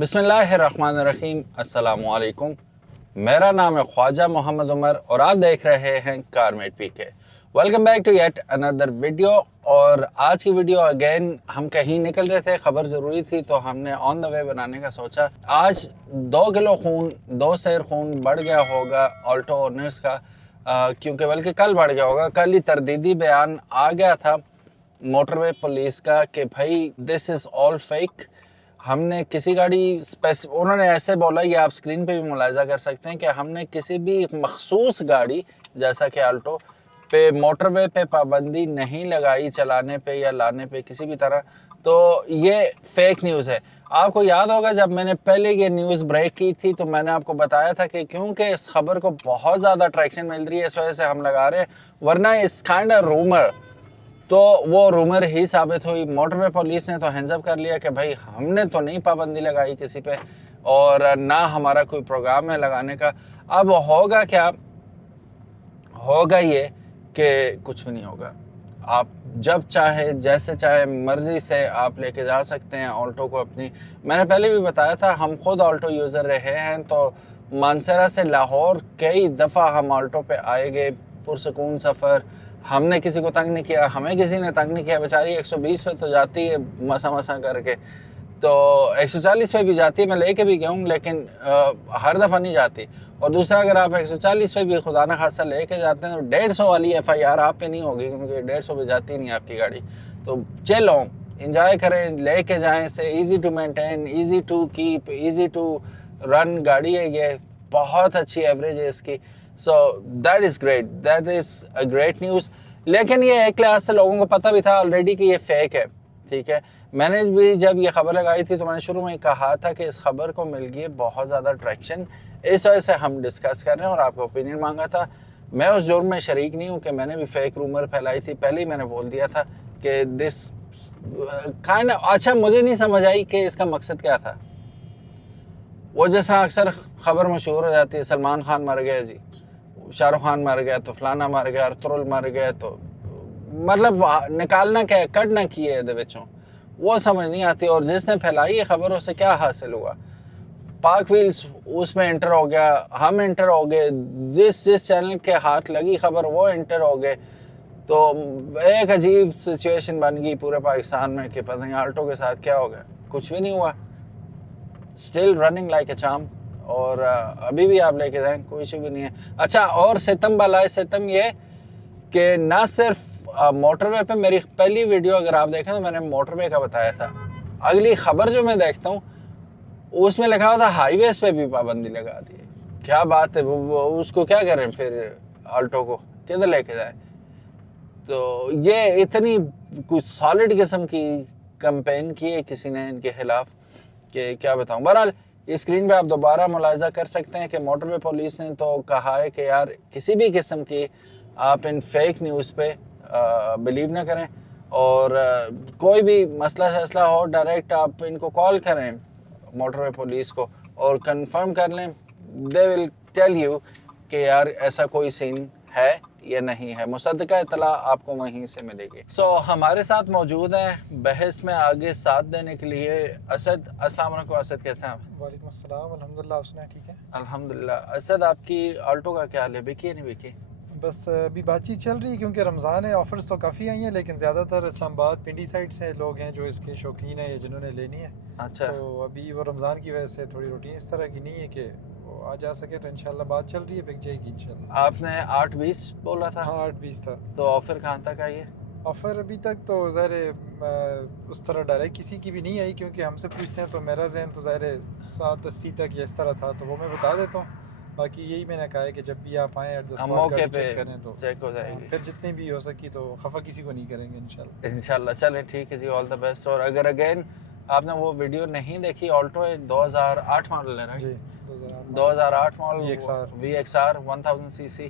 बिस्मिल्लाहिर्रहमानिर्रहीम, अस्सलामुअलैकुम। मेरा नाम है ख्वाजा मोहम्मद उमर और आप देख रहे हैं कारमेट PK. Welcome back to yet another video. और आज की वीडियो अगेन हम कहीं निकल रहे थे, खबर ज़रूरी थी तो हमने ऑन द वे बनाने का सोचा। आज 2 किलो खून, 2 सेर खून बढ़ गया होगा ऑल्टो ओनर्स का, क्योंकि बल्कि कल बढ़ गया होगा। कल ही तरदीदी बयान आ गया था मोटरवे पुलिस का कि भाई दिस इज़ ऑल फेक। हमने किसी गाड़ी उन्होंने ऐसे बोला, ये आप स्क्रीन पे भी मुलाहिजा कर सकते हैं कि हमने किसी भी मखसूस गाड़ी जैसा कि आल्टो पे मोटरवे पे पाबंदी नहीं लगाई चलाने पे या लाने पे किसी भी तरह। तो ये फेक न्यूज़ है। आपको याद होगा जब मैंने पहले ये न्यूज़ ब्रेक की थी तो मैंने आपको बताया था कि क्योंकि इस खबर को बहुत ज़्यादा अट्रैक्शन मिल रही है इस वजह से हम लगा रहे हैं, वरना इस काइंड ऑफ रूमर। तो वो रूमर ही साबित हुई। मोटरवे पुलिस ने तो हैंड्स अप कर लिया कि भाई हमने तो नहीं पाबंदी लगाई किसी पे और ना हमारा कोई प्रोग्राम है लगाने का। अब होगा क्या, होगा ये कि कुछ भी नहीं होगा। आप जब चाहे जैसे चाहे मर्जी से आप लेके जा सकते हैं ऑल्टो को अपनी। मैंने पहले भी बताया था हम खुद ऑल्टो यूज़र रहे हैं, तो मानसरा से लाहौर कई दफ़ा हम ऑल्टो पे आए गए, पुरसकून सफ़र। हमने किसी को तंग नहीं किया, हमें किसी ने तंग नहीं किया। बेचारी 120 पे तो जाती है मसा मसा करके, तो 140 पे भी जाती है, मैं लेके भी गया हूँ, लेकिन हर दफ़ा नहीं जाती। और दूसरा, अगर आप 140 पे भी खुदा न खासा लेके जाते हैं तो 150 वाली FIR आप पे नहीं होगी, क्योंकि 150 पे जाती नहीं आपकी गाड़ी। तो चिल हो, इंजॉय करें, लेके जाएं से। Easy to maintain, easy to keep, easy to run गाड़ी है ये, बहुत अच्छी एवरेज है इसकी। So that is great, that is a great news. लेकिन ये एक लिहाज से लोगों को पता भी था ऑलरेडी कि ये फेक है, ठीक है। मैंने भी जब ये खबर लगाई थी तो मैंने शुरू में कहा था कि इस खबर को मिल गई बहुत ज़्यादा ट्रैक्शन, इस वजह से हम डिस्कस कर रहे हैं और आपका ओपिनियन मांगा था। मैं उस जुर्म में शरीक नहीं हूँ कि मैंने भी फेक रूमर फैलाई थी। पहले ही मैंने बोल दिया था कि दिस काइंड। अच्छा, मुझे नहीं समझ आई कि इसका मकसद क्या था। वो जिस तरह अक्सर खबर मशहूर हो जाती है, सलमान खान मर गया जी, शाहरुख खान मर गया तो फलाना मर गया, अर्तुगरुल मर गया, तो मतलब निकालना क्या है, कटना की है दे विचों, वो समझ नहीं आती। और जिसने फैलाई है खबर उससे क्या हासिल हुआ। पाक व्हील्स उसमें एंटर हो गया, हम एंटर हो गए, जिस चैनल के हाथ लगी खबर वो एंटर हो गए। तो एक अजीब सिचुएशन बन गई पूरे पाकिस्तान में कि पता नहीं आल्टो के साथ क्या हो गया। कुछ भी नहीं हुआ, स्टिल रनिंग लाइक ए चाम। और अभी भी आप लेके जाएं, कोई इशू भी नहीं है। अच्छा, और सितम वाला सितम ये कि ना सिर्फ मोटरवे पे, मेरी पहली वीडियो अगर आप देखें तो मैंने मोटरवे का बताया था। अगली खबर जो मैं देखता हूँ उसमें लिखा हुआ था हाईवेज पे भी पाबंदी लगा दी है। क्या बात है, वो उसको क्या करें फिर, आल्टो को किधर लेके जाएं। तो ये इतनी कुछ सॉलिड किस्म की कैंपेन की है किसी ने इनके खिलाफ कि क्या बताऊं। बहरहाल इस स्क्रीन पे आप दोबारा मुलाहिजा कर सकते हैं कि मोटरवे पुलिस ने तो कहा है कि यार किसी भी किस्म की आप इन फेक न्यूज़ पे बिलीव ना करें, और कोई भी मसला फैसला हो डायरेक्ट आप इनको कॉल करें मोटरवे पुलिस को और कंफर्म कर लें। दे विल टेल यू कि यार ऐसा कोई सीन है या नहीं है। मुसद्दका इतला आपको वहीं से मिलेगी। सो हमारे साथ मौजूद हैं बहस में आगे साथ देने के लिए असद। अस्सलाम वालेकुम असद, कैसे हैं आप? वालेकुम अस्सलाम, अल्हम्दुलिल्लाह। आप सुनाए ठीक है? अल्हम्दुलिल्लाह। असद, आपकी आल्टो का क्या हाल है, बिकी है नहीं बिकी? बस अभी बातचीत चल रही है क्योंकि रमज़ान है। ऑफ़र्स तो काफ़ी आई हैं, लेकिन ज़्यादातर इस्लामाबाद पिंडी साइड से लोग हैं जो इसके शौकीन हैं या जिन्होंने लेनी है। अच्छा, तो अभी वो रमज़ान की वजह से थोड़ी रूटीन इस तरह की नहीं है कि वो आ जा सके, तो इंशाल्लाह बात चल रही है, बिक जाएगी इंशाल्लाह। आपने 8-20 बोला था, हाँ, 8-20 था तो ऑफर कहाँ तक आई है? ऑफ़र। अभी तक तो ज़ाहिर उस तरह डायरेक्ट किसी की भी नहीं आई, क्योंकि हमसे पूछते हैं तो मेरा जहन तो ज़ाहिर 7-80 तक या इस तरह था, तो वो मैं बता देता हूँ। बाकी यही मैंने कहा है कि जब भी आप आएँ एट द हम स्पॉट मौके गाड़ी पे चेक करें तो चेक हो जाएगी फिर जितनी भी हो सकी तो खफा किसी को नहीं करेंगे इंशाल्लाह। इंशाल्लाह। चलें ठीक है जी, ऑल द बेस्ट। और अगर अगेन आपने वो वीडियो नहीं देखी, ऑल्टो 2008 मॉडल है ना? जी, 2008 2008 मॉडल VXR। VXR 1000 सीसी,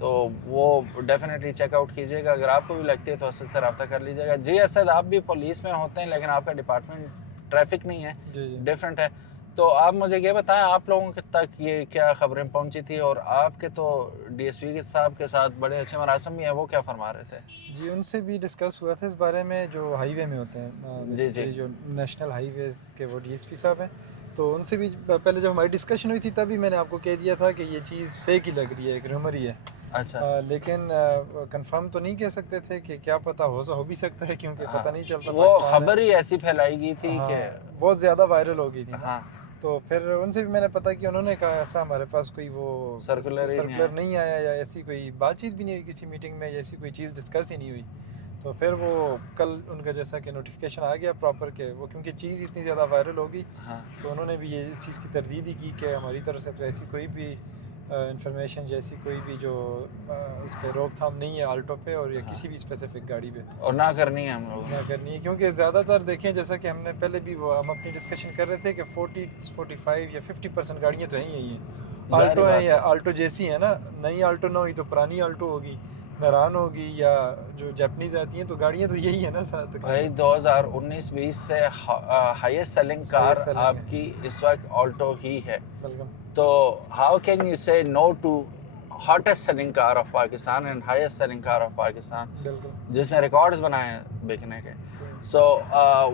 तो वो डेफिनेटली चेकआउट कीजिएगा। अगर आपको भी लगती है तो असद से रब्ता कर लीजिएगा। जी असद, आप भी पुलिस में होते हैं लेकिन आपका डिपार्टमेंट ट्रैफिक नहीं है, जी जी। डिफरेंट है। तो आप मुझे ये बताएं आप लोगों के तक ये क्या खबरें पहुंची थी, और आपके तो DSP के साहब के साथ बड़े अच्छे मरासम भी हैं, वो क्या फरमा रहे थे? जी, उनसे भी डिस्कस हुआ था इस बारे में, जो हाईवे में होते हैं जी जी। बेसिकली जो नेशनल हाईवेज़ के वो DSP साहब हैं। तो उनसे भी पहले जब हमारी डिस्कशन हुई थी तभी मैंने आपको कह दिया था कि ये चीज़ फेक ही लग रही है, एक रूमर ही है। अच्छा। लेकिन कंफर्म तो नहीं कह सकते थे कि क्या पता हो भी सकता है, क्योंकि हाँ, पता नहीं चलता वो पाकिस्तान खबर ही ऐसी फैलाई गई थी हाँ, कि बहुत ज़्यादा वायरल हो गई थी ना। हाँ, तो फिर उनसे भी मैंने पता किया, उन्होंने कहा ऐसा हमारे पास कोई वो सर्कुलर नहीं आया या ऐसी कोई बातचीत भी नहीं हुई किसी मीटिंग में, या ऐसी कोई चीज़ डिस्कस ही नहीं हुई। तो फिर वो कल उनका जैसा कि नोटिफिकेशन आ गया प्रॉपर के वो, क्योंकि चीज़ इतनी ज़्यादा वायरल होगी हाँ, तो उन्होंने भी ये इस चीज़ की तरदीद ही की कि हमारी तरफ से तो ऐसी कोई भी इंफॉर्मेशन जैसी कोई भी जो उस पर रोकथाम नहीं है आल्टो पे और या हाँ। किसी भी स्पेसिफिक गाड़ी पे और ना करनी है हम लोग ना करनी है। क्योंकि ज़्यादातर देखें, जैसा कि हमने पहले भी वो हम अपनी डिस्कशन कर रहे थे कि 45 या 50% गाड़ियाँ तो हैं ही हैं, आल्टो हैं या आल्टो जैसी है ना। नई आल्टो ना हुई तो पुरानी आल्टो होगी, मेरान होगी, या जो जापानीज़ आती हैं, तो गाड़ियाँ तो यही है ना साथ भाई 2019-20 से हाईएस्ट सेलिंग कार आपकी इस वक्त ऑल्टो ही है। बिल्कुल। तो how can you say no to hottest selling car of Pakistan and highest selling car of Pakistan, बिल्कुल जिसने रिकॉर्ड्स बनाए हैं बिकने के। सही। सो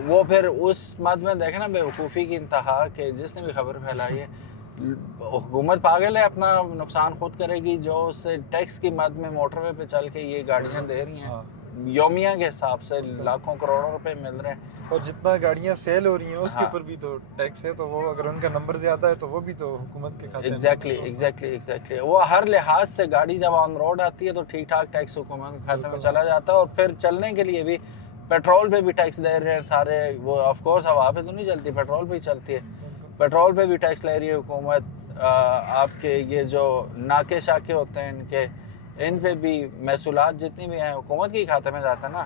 वो फिर उस मद में देखे ना बेवकूफ़ी की इंतहा कि जिसने भी खबर फैलाई है हुकूमत पागल है, अपना नुकसान खुद करेगी। जो उससे टैक्स की मद में मोटरवे पे चल के ये गाड़ियाँ दे रही हैं, हाँ, योमिया के हिसाब से लाखों करोड़ों रुपए मिल रहे हैं। और जितना गाड़ियाँ सेल हो रही हैं उसके हाँ। ऊपर भी तो टैक्स है, तो वो अगर उनका नंबर ज़्यादा है तो वो भी तो हुकूमत के खाते में एग्जैक्टली वो हर लिहाज से गाड़ी जब ऑन रोड आती है तो ठीक ठाक टैक्स हुकूमत के खाते में चला जाता है, और फिर चलने के लिए भी पेट्रोल पे भी टैक्स दे रहे हैं सारे। वो ऑफ कोर्स हवा पे तो नहीं चलती, पेट्रोल पे ही चलती है। पेट्रोल पे भी टैक्स ले रही है हुकूमत। आपके ये जो नाके शाके होते हैं इनके, इन पे भी महसूलात जितनी भी हैं हुकूमत के खाते में जाता है ना।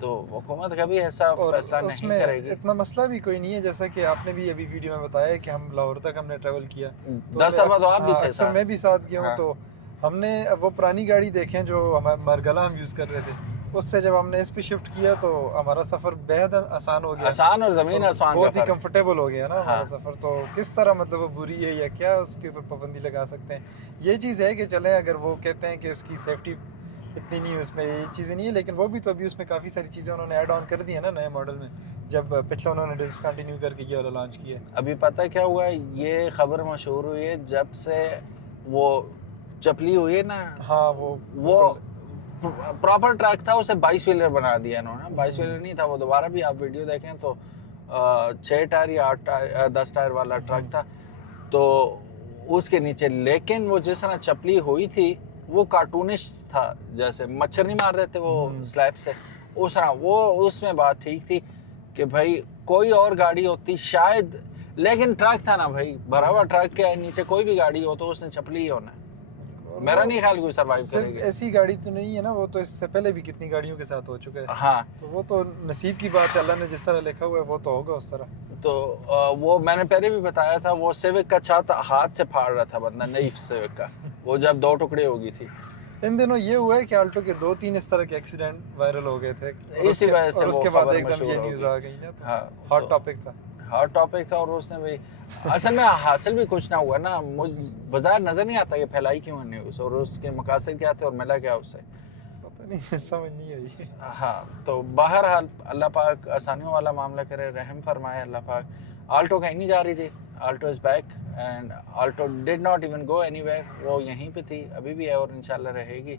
तो हुकूमत कभी ऐसा फैसला नहीं करेगी। इतना मसला भी कोई नहीं है, जैसा कि आपने भी अभी वीडियो में बताया कि हम लाहौर तक हमने ट्रैवल किया, 10 दफा तो आप भी थे अक्सर मैं भी साथ गया हूँ। हाँ। तो हमने वो पुरानी गाड़ी देखें जो हमारे मरगला हम यूज़ कर रहे थे, उससे जब हमने इस पे शिफ्ट किया तो हमारा सफ़र बेहद आसान हो गया, आसान और ज़मीन आसमान बहुत ही कंफर्टेबल हो गया ना हमारा हाँ। सफ़र। तो किस तरह मतलब वो बुरी है या क्या उसके ऊपर पाबंदी लगा सकते हैं? ये चीज़ है कि चलें, अगर वो कहते हैं कि उसकी सेफ्टी इतनी नहीं है, उसमें ये चीज़ें नहीं है, लेकिन वो भी तो अभी उसमें काफ़ी सारी चीज़ें उन्होंने ऐड ऑन कर दी है ना नए मॉडल में, जब पिछला उन्होंने डिसकंटिन्यू करके ये वाला लॉन्च किया। अभी पता है क्या हुआ है, ये खबर मशहूर हुई है जब से वो चपली हुई है ना। हाँ, वो प्रॉपर ट्रक था, उसे 22 व्हीलर बना दिया इन्होंने। 22 व्हीलर नहीं था वो, दोबारा भी आप वीडियो देखें तो 6 टायर या 8 टायर 10 टायर वाला ट्रक था तो उसके नीचे। लेकिन वो जिस तरह चपली हुई थी वो कार्टूनिश था, जैसे मच्छर नहीं मार रहे थे वो स्लैब से, उस तरह। वो उसमें बात ठीक थी कि भाई कोई और गाड़ी होती शायद, लेकिन ट्रक था ना भाई, भरा हुआ ट्रक के नीचे कोई भी गाड़ी हो तो उसने चपली ही होना है। मेरा नहीं ख्याल कोई सरवाइव करेगी। ऐसी गाड़ी तो नहीं है ना, वो तो इससे पहले भी कितनी गाड़ियों के साथ हो चुका है। हाँ, तो वो तो नसीब की बात है, अल्लाह ने जिस तरह लिखा हुआ है वो तो होगा उस तरह। तो वो मैंने पहले भी बताया था, वो सिविक का छत हाथ से फाड़ रहा था बंदा, नई सिविक का, वो जब 2 टुकड़े हो गई थी। इन दिनों ये हुआ है कि आल्टो के 2-3 इस तरह के एक्सीडेंट वायरल हो गए थे, इसी वजह से उसके बाद एकदम ये न्यूज़ आ गई ना। तो हाँ, हॉट टॉपिक था, हॉट टॉपिक था। और उसने भी असल में हासिल भी कुछ ना हुआ ना, मुझ बाजार नजर नहीं आता ये फैलाई क्यों है न्यूज़, और उसके मकासद क्या थे और मिला क्या उससे, पता नहीं, समझ नहीं आई। हाँ, तो बहरहाल अल्लाह पाक आसानियों वाला मामला करे, रहम फरमाए अल्लाह पाक। आल्टो कहीं नहीं जा रही थी, Alto is back and Alto did not even go anywhere. वो यहीं पे थी, अभी भी है और इंशाल्लाह रहेगी।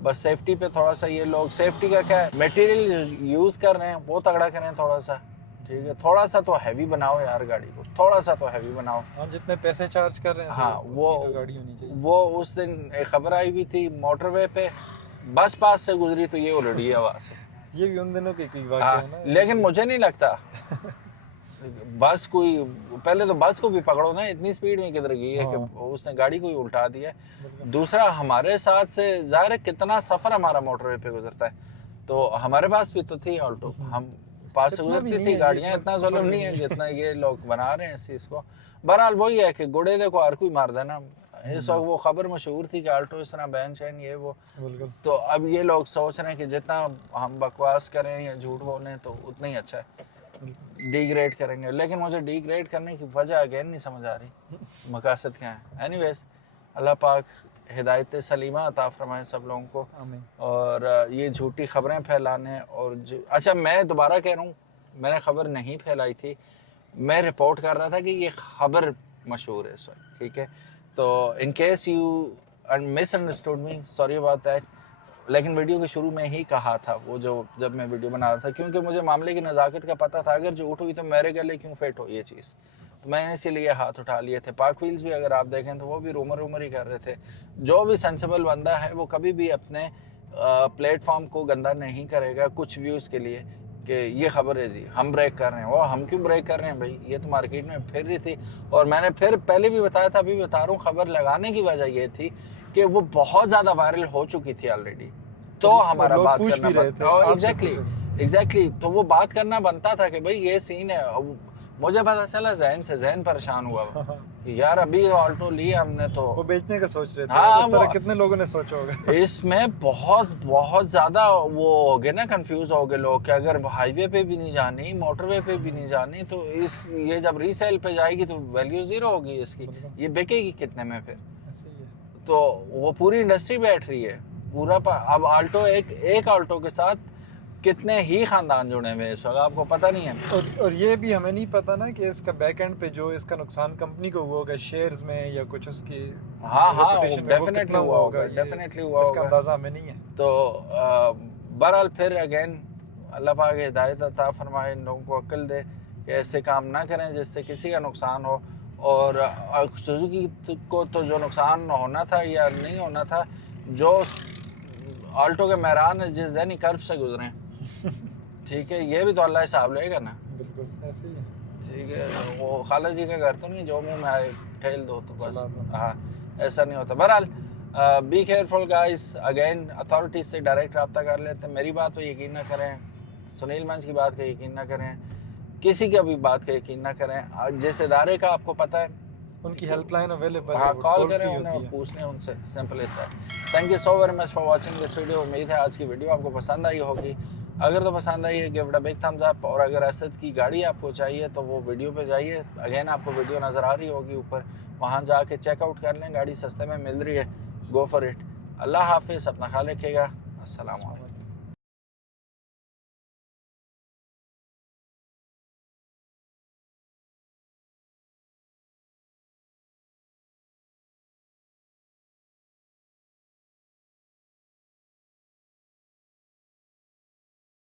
बस सेफ्टी पे थोड़ा सा ये लोग, सेफ्टी का क्या है, मटेरियल यूज़ कर रहे हैं वो तगड़ा करें थोड़ा सा, ठीक है। थोड़ा सा तो हैवी बनाओ यार गाड़ी को, थोड़ा सा तो हैवी बनाओ। हाँ, जितने पैसे चार्ज कर रहे हैं हाँ, वो तो गाड़ी होनी चाहिए। वो उस दिन एक खबर आई हुई थी, मोटरवे पे बस पास से गुजरी तो ये उलट गई हवा से। ये भी उन दिनों की कोई वाक़या है ना। लेकिन मुझे नहीं लगता बस कोई, पहले तो बस को भी पकड़ो ना, इतनी स्पीड में किधर गई है कि उसने गाड़ी को ही उल्टा दिया। दूसरा, हमारे साथ से ज़ाहिर है कितना सफ़र हमारा मोटरवे पे गुजरता है, तो हमारे पास भी तो थी ऑल्टो, हम पास से गुजरती थी गाड़ियाँ, इतना जुल्म नहीं है जितना ये लोग बना रहे हैं इस चीज़ को। बहरहाल वही है कि गुड़े देखो हर कोई मार देना। इस वक्त वो खबर मशहूर थी कि ऑल्टो इस तरह बैन चैन ये वो, तो अब ये लोग सोच रहे हैं कि जितना हम बकवास करें या झूठ बोलें तो उतना ही अच्छा है, डिग्रेड करेंगे। लेकिन मुझे डिग्रेड करने की वजह अगेन नहीं समझ आ रही, मकासद क्या है। एनीवेज, अल्लाह पाक हिदायत सलीमा अता फरमाए सब लोगों को, और ये झूठी खबरें फैलाने और अच्छा, मैं दोबारा कह रहा हूँ, मैंने खबर नहीं फैलाई थी, मैं रिपोर्ट कर रहा था कि ये खबर मशहूर है इस वक्त, ठीक है। तो in case you misunderstood me, sorry about that. लेकिन वीडियो के शुरू में ही कहा था वो, जो जब मैं वीडियो बना रहा था, क्योंकि मुझे मामले की नज़ाकत का पता था, अगर झूठ हुई तो मेरे गले क्यों फिट हो ये चीज़, तो मैंने इसीलिए हाथ उठा लिए थे। पाक व्हील्स भी अगर आप देखें तो वो भी रूमर ही कर रहे थे। जो भी सेंसिबल बंदा है वो कभी भी अपने प्लेटफॉर्म को गंदा नहीं करेगा कुछ व्यूज़ के लिए कि ये खबर है जी हम ब्रेक कर रहे हैं। वो हम क्यों ब्रेक कर रहे हैं भाई, ये तो मार्केट में फिर रही थी। और मैंने फिर पहले भी बताया था, अभी बता रहा हूँ, खबर लगाने की वजह ये थी कि वो बहुत ज़्यादा वायरल हो चुकी थी ऑलरेडी, तो हमारा बात करना एग्जैक्टली तो वो बात करना बनता था कि भाई ये सीन है। मुझे पता चला जहन परेशान हुआ कि यार अभी ऑल्टो ली हमने तो वो बेचने का सोच रहे थे। हाँ, इस तरह कितने लोगों ने सोचा होगा। इसमें बहुत ज्यादा वो हो गए ना, कंफ्यूज हो गए लोग कि अगर हाईवे पे भी नहीं जानी, मोटरवे पे भी नहीं जानी, तो ये जब रीसेल पे जाएगी तो वैल्यू जीरो होगी इसकी, ये बिकेगी कितने में फिर। ऐसे ही है। तो वो पूरी इंडस्ट्री बैठ रही है पूरा अब ऑल्टो एक ऑल्टो के साथ कितने ही खानदान जुड़े हुए इस वक्त, आपको पता नहीं है। और ये भी हमें नहीं पता ना कि इसका बैक एंड पे जो इसका नुकसान कंपनी को हुआ होगा शेयर्स में या कुछ उसकी हाँ डेफिनेटली हुआ होगा, इसका अंदाजा हमें नहीं है। तो बहरहाल फिर अगेन अल्लाह पाक हिदायत अता फरमाए, इन लोगों को अक्ल दे कि ऐसे काम ना करें जिससे किसी का नुकसान हो। और सुजुकी को तो जो नुकसान होना था या नहीं होना था, जो ऑल्टो के मेहरान जिस जैनी कर्व से गुजरे, ठीक है, ये भी तो अल्लाह हिसाब लेगा ना। बिल्कुल ऐसे ही है। ठीक है, वो खाला जी का घर तो नहीं जो मुंह में आए ठेल दो तो बस, हाँ ऐसा नहीं होता। बहरहाल be careful guys, again authorities से डायरेक्ट रब्ता कर लेते हैं। मेरी बात पे यकीन ना करें, सुनील मंच की बात का यकीन ना करें, किसी का भी बात का यकीन ना करें। जिस इदारे का आपको पता है उनकी हेल्पलाइन अवेलेबल है, हाँ कॉल करें होती उन्हें और है। पूछ लें उनसे, सिंपल इस तरह। Thank you so very much for watching this video. उम्मीद है आज की वीडियो आपको पसंद आई होगी। अगर तो पसंद आई है give it a big thumbs up, और अगर असद की गाड़ी आपको चाहिए तो वो वीडियो पे जाइए, अगेन आपको वीडियो नज़र आ रही होगी ऊपर, वहाँ जाके चेकआउट कर लें, गाड़ी सस्ते में मिल रही है, गो फॉर इट। अल्लाह हाफिज़, अपना ख्याल रखिएगा, अस्सलाम वालेकुम।